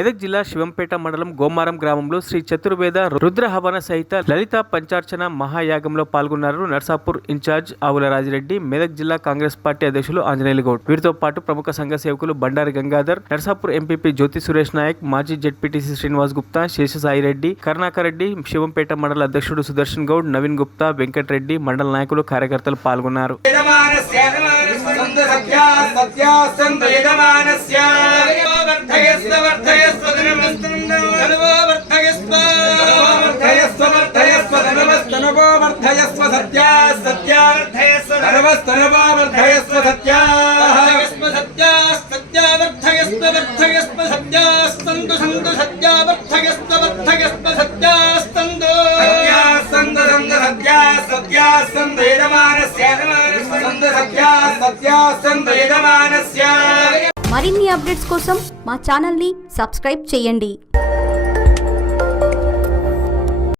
మెదక్ జిల్లా శివంపేట మండలం గోమారం గ్రామంలో శ్రీ చతుర్వేద రుద్ర హవన సహిత లలిత పంచార్చన మహాయాగంలో పాల్గొన్నారు నర్సాపూర్ ఇన్ఛార్జ్ ఆవుల రాజిరెడ్డి, మెదక్ జిల్లా కాంగ్రెస్ పార్టీ అధ్యక్షులు ఆంజనేయులు గౌడ్. వీరితో పాటు ప్రముఖ సంఘ సేవకులు బండారి గంగాధర్, నర్సాపూర్ ఎంపీపీ జ్యోతి సురేష్ నాయక్, మాజీ జెడ్పీటీసీ శ్రీనివాస్ గుప్తా, శేషసాయి రెడ్డి, కరుణాకర్ రెడ్డి, శివంపేట మండల అధ్యక్షుడు సుదర్శన్ గౌడ్, నవీన్ గుప్తా, వెంకట్ రెడ్డి, మండల నాయకులు, కార్యకర్తలు పాల్గొన్నారు. మరిన్ని అప్డేట్స్ కోసం మా ఛానల్ ని సబ్స్క్రైబ్ చేయండి.